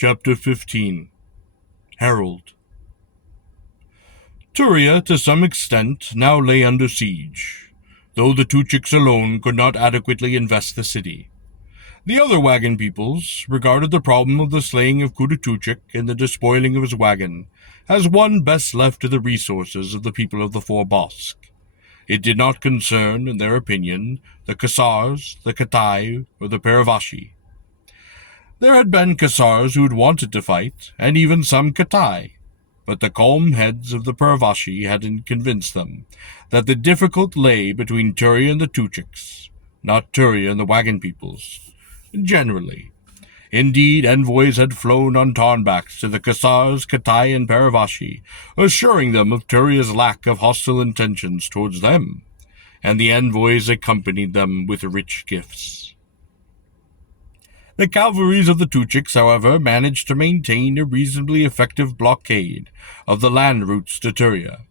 Chapter 15 Herald. Turia, to some extent, now lay under siege, though the Tuchiks alone could not adequately invest the city. The other wagon peoples regarded the problem of the slaying of Kutuchik and the despoiling of his wagon as one best left to the resources of the people of the Four Bosk. It did not concern, in their opinion, the Kasars, the Katai, or the Paravashi. There had been Kasars who had wanted to fight, and even some Katai, but the calm heads of the Paravashi hadn't convinced them that the difficult lay between Turia and the Tuchiks, not Turia and the wagon peoples, generally. Indeed, envoys had flown on Tarnbacks to the Kasars, Katai, and Paravashi, assuring them of Turia's lack of hostile intentions towards them, and the envoys accompanied them with rich gifts. The cavalries of the Tuchiks, however, managed to maintain a reasonably effective blockade of the land routes to Turia.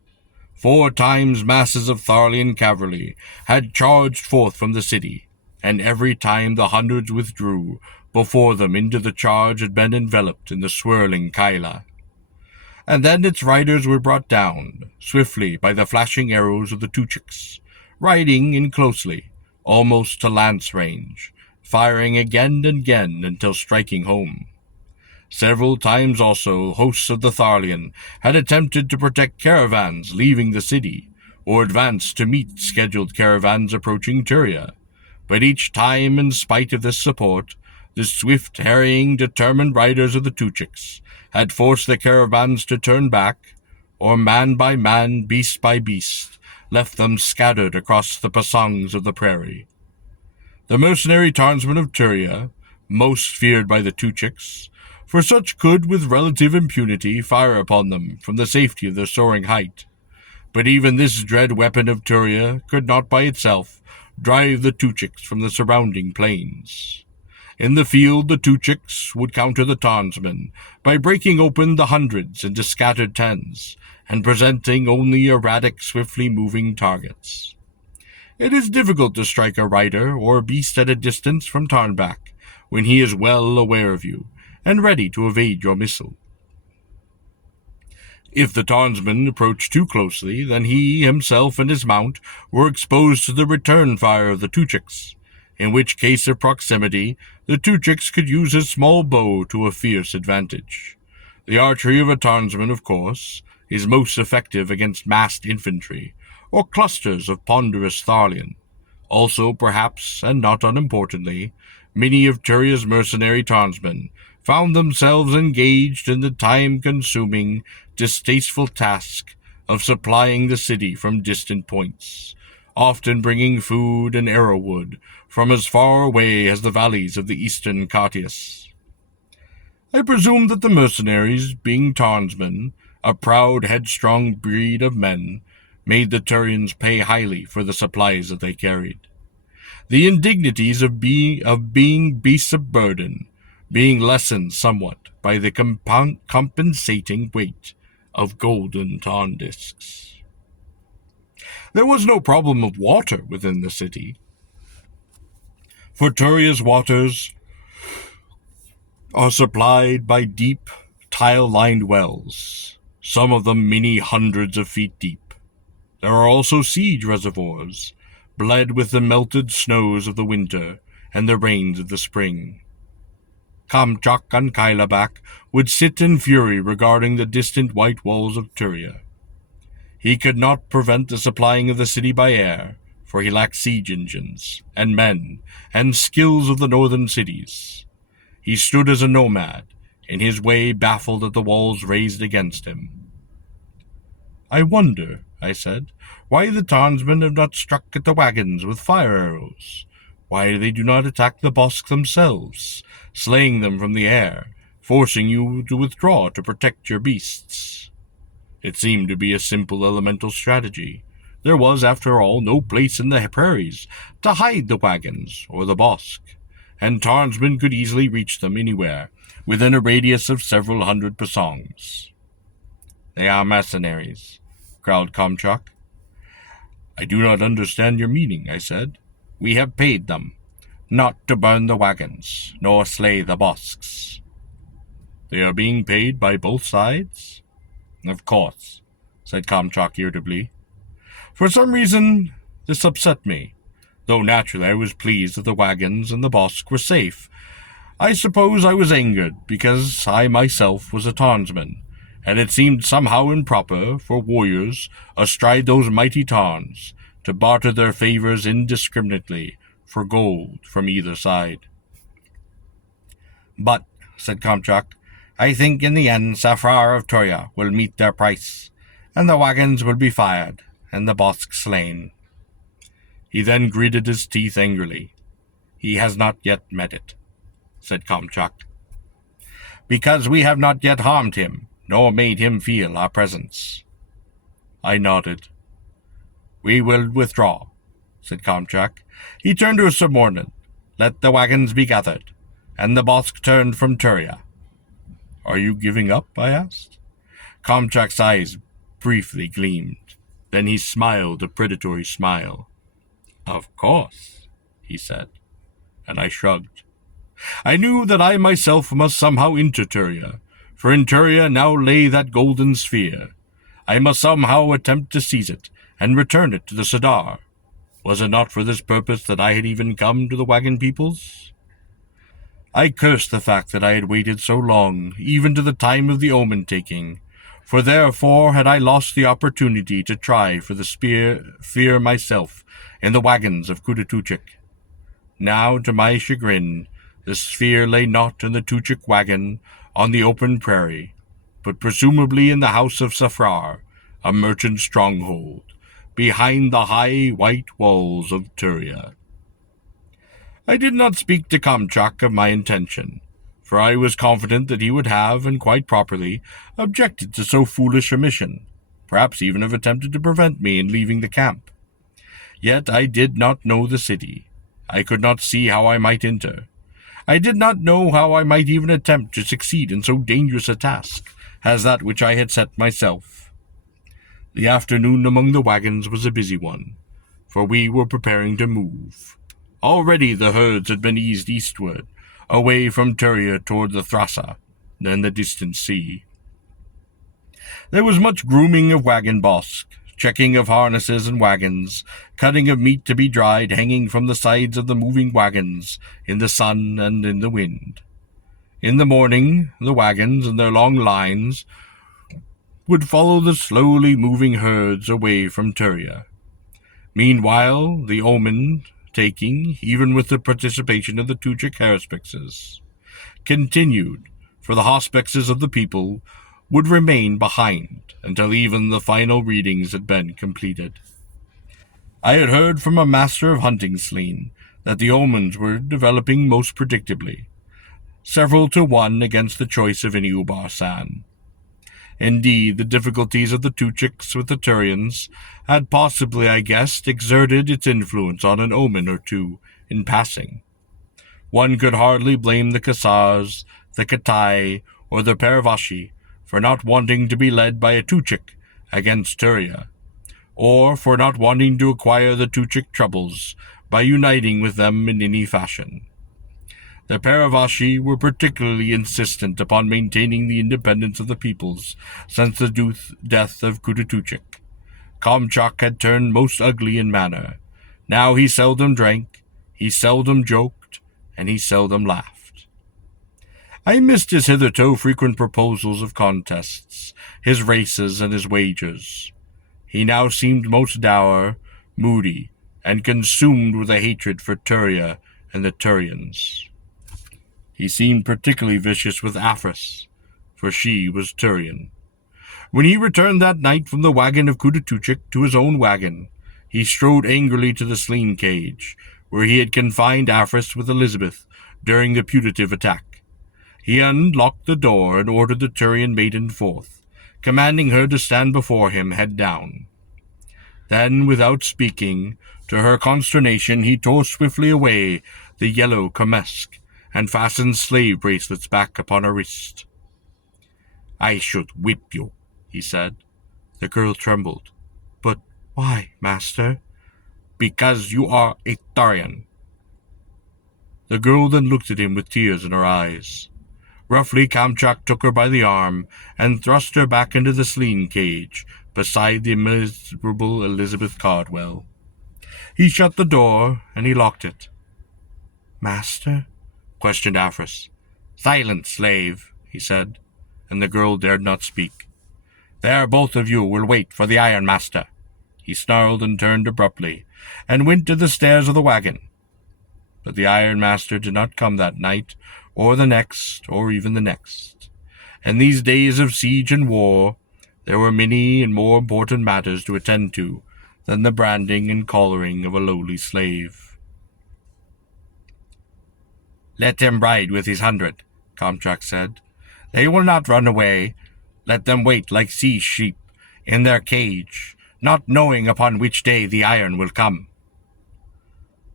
4 times masses of Tharlian cavalry had charged forth from the city, and every time the hundreds withdrew before them into the charge had been enveloped in the swirling Kaila. And then its riders were brought down, swiftly by the flashing arrows of the Tuchiks, riding in closely, almost to lance range, firing again and again until striking home. Several times also hosts of the Tharlian had attempted to protect caravans leaving the city, or advance to meet scheduled caravans approaching Turia, but each time, in spite of this support, the swift, harrying, determined riders of the Tuchiks had forced the caravans to turn back, or man by man, beast by beast, left them scattered across the pasangs of the prairie. The mercenary townsmen of Turia, most feared by the Tuchiks, for such could with relative impunity fire upon them from the safety of their soaring height. But even this dread weapon of Turia could not by itself drive the Tuchiks from the surrounding plains. In the field the Tuchiks would counter the townsmen by breaking open the hundreds into scattered tens, and presenting only erratic, swiftly moving targets. It is difficult to strike a rider or a beast at a distance from Tarnbach when he is well aware of you and ready to evade your missile. If the townsman approached too closely, then he, himself, and his mount were exposed to the return fire of the Tuchiks, in which case of proximity the Tuchiks could use his small bow to a fierce advantage. The archery of a townsman, of course, is most effective against massed infantry, or clusters of ponderous Tharlian. Also, perhaps, and not unimportantly, many of Turia's mercenary townsmen found themselves engaged in the time-consuming, distasteful task of supplying the city from distant points, often bringing food and arrowwood from as far away as the valleys of the eastern Catius. I presume that the mercenaries, being townsmen, a proud, headstrong breed of men, made the Turians pay highly for the supplies that they carried. The indignities of being beasts of burden being lessened somewhat by the compensating weight of golden tarn discs. There was no problem of water within the city, for Turia's waters are supplied by deep, tile-lined wells, some of them many hundreds of feet deep. There are also siege reservoirs, bled with the melted snows of the winter and the rains of the spring. Kamchak and Kailabak would sit in fury regarding the distant white walls of Turia. He could not prevent the supplying of the city by air, for he lacked siege engines, and men, and skills of the northern cities. He stood as a nomad, in his way baffled at the walls raised against him. "I wonder," I said, "why the townsmen have not struck at the wagons with fire arrows. Why they do not attack the Bosk themselves, slaying them from the air, forcing you to withdraw to protect your beasts." It seemed to be a simple elemental strategy. There was, after all, no place in the prairies to hide the wagons or the Bosk, and townsmen could easily reach them anywhere within a radius of several hundred pasangs. "They are mercenaries," growled Kamchak. "I do not understand your meaning," I said. "We have paid them, not to burn the wagons, nor slay the Bosks." They are being paid by both sides? Of course, said Kamchak irritably. For some reason, this upset me, though naturally I was pleased that the wagons and the Bosk were safe. I suppose I was angered because I myself was a townsman, and it seemed somehow improper for warriors astride those mighty tarns to barter their favors indiscriminately for gold from either side. But, said Kamchak, I think in the end Safrar of Toria will meet their price, and the wagons will be fired, and the Bosk slain. He then gritted his teeth angrily. He has not yet met it, said Kamchak. Because we have not yet harmed him, nor made him feel our presence. I nodded. We will withdraw, said Kamchak. He turned to his subordinate. Let the wagons be gathered, and the Bosk turned from Turia. Are you giving up? I asked. Kamchak's eyes briefly gleamed. Then he smiled a predatory smile. Of course, he said, and I shrugged. I knew that I myself must somehow enter Turia, for in Turia now lay that golden sphere. I must somehow attempt to seize it, and return it to the Sadar. Was it not for this purpose that I had even come to the wagon peoples? I cursed the fact that I had waited so long, even to the time of the omen-taking, for therefore had I lost the opportunity to try for the sphere myself in the wagons of Kutatuchik. Now, to my chagrin, the sphere lay not in the Tuchik wagon on the open prairie, but presumably in the house of Safrar, a merchant stronghold, behind the high white walls of Turia. I did not speak to Kamchak of my intention, for I was confident that he would have, and quite properly, objected to so foolish a mission, perhaps even have attempted to prevent me in leaving the camp. Yet I did not know the city. I could not see how I might enter. I did not know how I might even attempt to succeed in so dangerous a task as that which I had set myself. The afternoon among the wagons was a busy one, for we were preparing to move. Already the herds had been eased eastward, away from Turia toward the Thrasa, then the distant sea. There was much grooming of wagon Bosk, checking of harnesses and wagons, cutting of meat to be dried hanging from the sides of the moving wagons, in the sun and in the wind. In the morning, the wagons in their long lines would follow the slowly moving herds away from Turia. Meanwhile, the omen taking, even with the participation of the Tuchik Heraspexes, continued, for the hospexes of the people would remain behind until even the final readings had been completed. I had heard from a master of hunting sleen that the omens were developing most predictably, several to one against the choice of any Ubar San. Indeed, the difficulties of the Tuchiks with the Turians had possibly, I guessed, exerted its influence on an omen or two in passing. One could hardly blame the Kasars, the Katai, or the Paravashi for not wanting to be led by a Tuchik against Turia, or for not wanting to acquire the Tuchik troubles by uniting with them in any fashion. The Paravashi were particularly insistent upon maintaining the independence of the peoples since the death of Kutatuchik. Kamchak had turned most ugly in manner. Now he seldom drank, he seldom joked, and he seldom laughed. I missed his hitherto frequent proposals of contests, his races, and his wagers. He now seemed most dour, moody, and consumed with a hatred for Turia and the Turians. He seemed particularly vicious with Afris, for she was Turian. When he returned that night from the wagon of Kutatuchik to his own wagon, he strode angrily to the sleen cage, where he had confined Afris with Elizabeth during the putative attack. He unlocked the door and ordered the Turian maiden forth, commanding her to stand before him head down. Then, without speaking, to her consternation, he tore swiftly away the yellow kamesk and fastened slave bracelets back upon her wrist. "I should whip you," he said. The girl trembled. "But why, master?" "Because you are a Turian." The girl then looked at him with tears in her eyes. Roughly, Kamchak took her by the arm and thrust her back into the sling cage beside the miserable Elizabeth Cardwell. He shut the door, and he locked it. "Master?" questioned Afris. "Silence, slave," he said, and the girl dared not speak. "There, both of you will wait for the Iron Master." He snarled and turned abruptly, and went to the stairs of the wagon. But the Iron Master did not come that night, or the next, or even the next. In these days of siege and war, there were many and more important matters to attend to than the branding and collaring of a lowly slave. "Let him ride with his 100, Kamchak said. "They will not run away. Let them wait like sea sheep in their cage, not knowing upon which day the iron will come."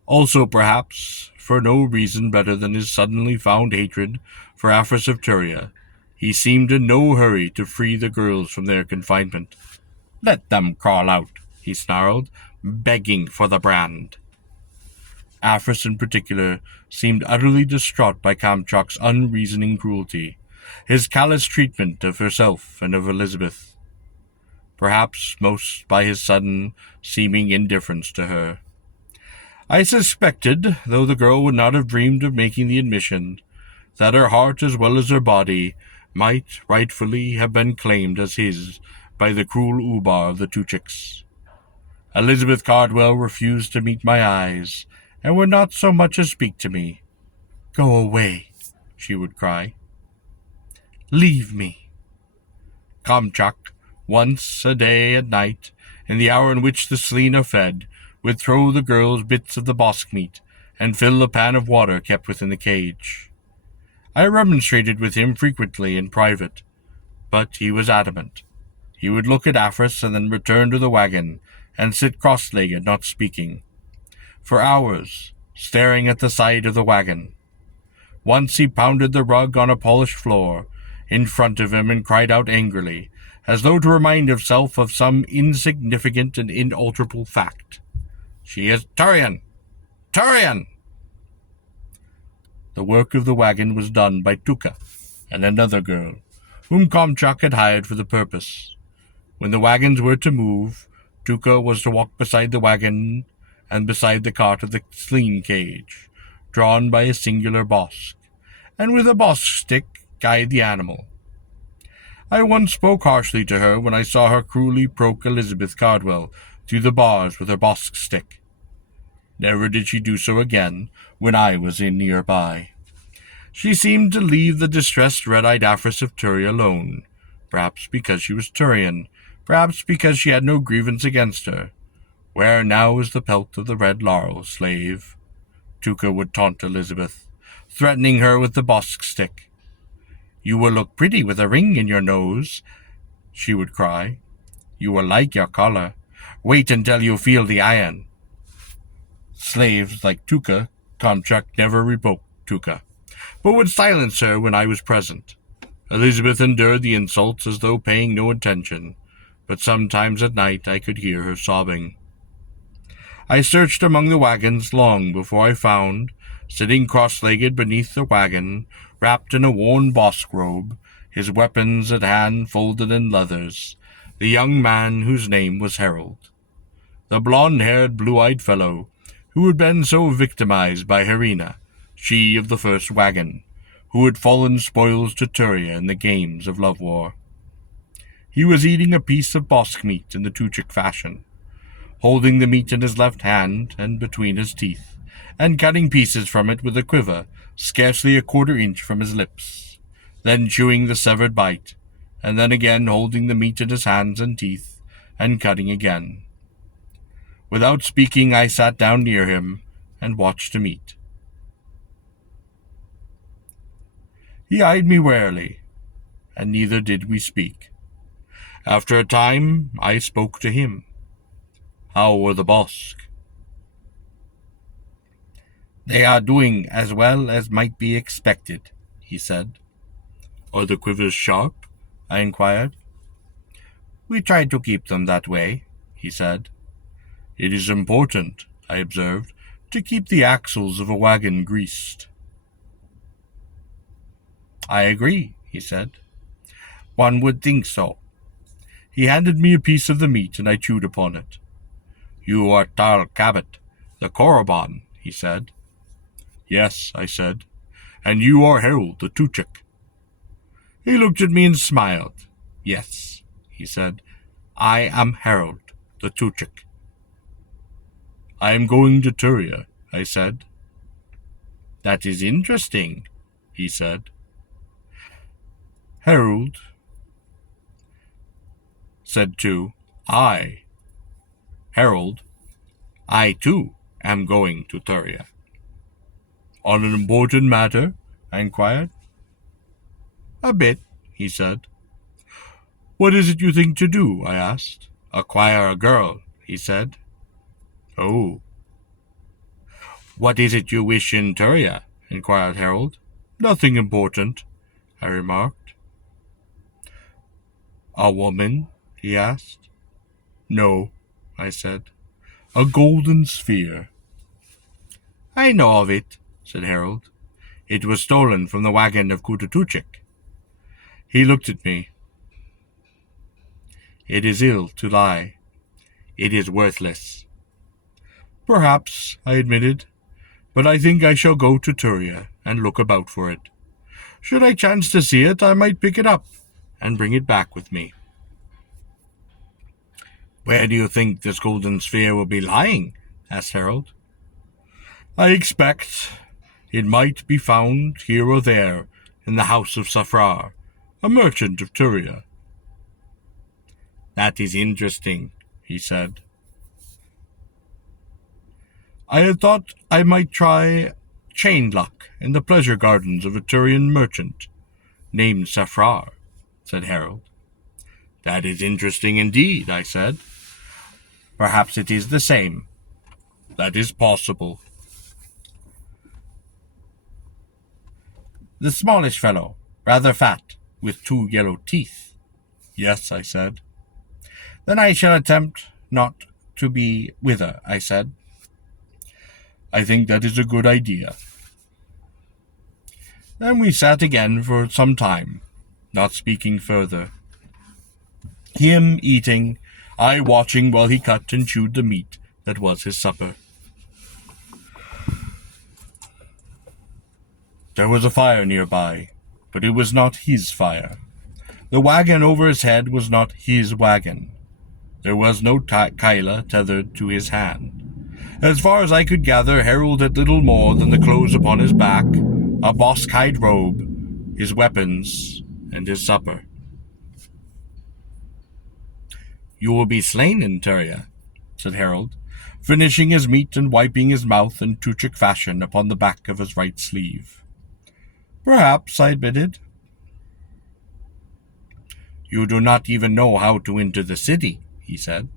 Also, perhaps, for no reason better than his suddenly found hatred for Afris of Turia, he seemed in no hurry to free the girls from their confinement. "Let them crawl out," he snarled, "begging for the brand." Afris, in particular, seemed utterly distraught by Kamchak's unreasoning cruelty, his callous treatment of herself and of Elizabeth. Perhaps most by his sudden, seeming indifference to her. I suspected, though the girl would not have dreamed of making the admission, that her heart as well as her body might rightfully have been claimed as his by the cruel Ubar of the Tuchiks. Elizabeth Cardwell refused to meet my eyes, and would not so much as speak to me. "Go away," she would cry. "Leave me." Kamchak, once a day at night, in the hour in which the Selina fed, would throw the girls bits of the bosk meat, and fill a pan of water kept within the cage. I remonstrated with him frequently in private, but he was adamant. He would look at Afris and then return to the wagon, and sit cross-legged, not speaking, for hours, staring at the side of the wagon. Once he pounded the rug on a polished floor in front of him and cried out angrily, as though to remind himself of some insignificant and inalterable fact. "She is Turian! Turian!" The work of the wagon was done by Tuka and another girl, whom Kamchak had hired for the purpose. When the wagons were to move, Tuka was to walk beside the wagon and beside the cart of the sling cage, drawn by a singular bosk, and with a bosk stick guide the animal. I once spoke harshly to her when I saw her cruelly poke Elizabeth Cardwell through the bars with her bosk stick. Never did she do so again when I was in nearby. She seemed to leave the distressed red-eyed Afris of Turia alone, perhaps because she was Turian, perhaps because she had no grievance against her. "Where now is the pelt of the red laurel, slave?" Tuka would taunt Elizabeth, threatening her with the bosk stick. "You will look pretty with a ring in your nose," she would cry. "You will like your collar. Wait until you feel the iron." Slaves like Tuka, Kamchak never rebuked Tuka, but would silence her when I was present. Elizabeth endured the insults as though paying no attention, but sometimes at night I could hear her sobbing. I searched among the wagons long before I found, sitting cross-legged beneath the wagon, wrapped in a worn bosk robe, his weapons at hand folded in leathers, the young man whose name was Harold. The blond-haired, blue-eyed fellow who had been so victimized by Harina, she of the first wagon, who had fallen spoils to Turia in the games of love war. He was eating a piece of bosk meat in the Tuchik fashion, holding the meat in his left hand and between his teeth, and cutting pieces from it with a quiver scarcely a quarter-inch from his lips, then chewing the severed bite, and then again holding the meat in his hands and teeth, and cutting again. Without speaking, I sat down near him and watched him eat. He eyed me warily, and neither did we speak. After a time, I spoke to him. "How were the bosk?" "They are doing as well as might be expected," he said. "Are the quivers sharp?" I inquired. "We try to keep them that way," he said. "It is important," I observed, "to keep the axles of a wagon greased." I agree, he said. One would think so. He handed me a piece of the meat, and I chewed upon it. You are Tal Cabot, the Korriban, he said. Yes, I said, and you are Harold the Tuchik. He looked at me and smiled. Yes, he said, I am Harold the Tuchik. I am going to Turia, I said. That is interesting, he said. Harold said too, Harold, I too am going to Turia. On an important matter? I inquired. A bit, he said. What is it you think to do? I asked. Acquire a girl, he said. Oh. What is it you wish in Turia? Inquired Harold. Nothing important, I remarked. A woman? He asked. No, I said. A golden sphere. I know of it, said Harold. It was stolen from the wagon of Kutatuchik. He looked at me. It is ill to lie. It is worthless. Perhaps, I admitted, but I think I shall go to Turia and look about for it. Should I chance to see it, I might pick it up and bring it back with me. Where do you think this golden sphere will be lying? Asked Harold. I expect it might be found here or there in the house of Safrar, a merchant of Turia. That is interesting, he said. I had thought I might try chain luck in the pleasure gardens of a Turian merchant named Safrar, said Harold. That is interesting indeed, I said. Perhaps it is the same. That is possible. The smallish fellow, rather fat, with 2 yellow teeth. Yes, I said. Then I shall attempt not to be with her, I said. I think that is a good idea. Then we sat again for some time, not speaking further. Him eating, I watching while he cut and chewed the meat that was his supper. There was a fire nearby, but it was not his fire. The wagon over his head was not his wagon. There was no Kyla tethered to his hand. As far as I could gather, Harold had little more than the clothes upon his back, a bosk-hide robe, his weapons, and his supper. You will be slain in Turia, said Harold, finishing his meat and wiping his mouth in Tuchik fashion upon the back of his right sleeve. Perhaps, I admitted. You do not even know how to enter the city, he said.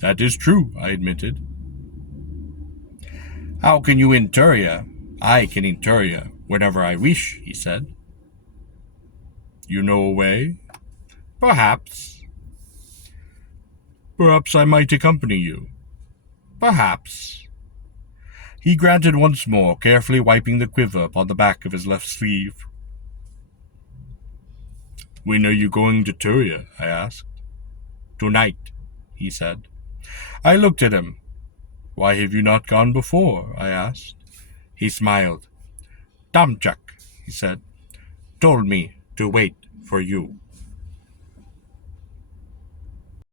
That is true, I admitted. How can you in Turia? I can in Turia whenever I wish, he said. You know a way? Perhaps. Perhaps I might accompany you. Perhaps. He granted once more, carefully wiping the quiver upon the back of his left sleeve. When are you going to Turia? I asked. Tonight, he said. I looked at him. Why have you not gone before? I asked. He smiled. Tamchak, he said, told me to wait for you.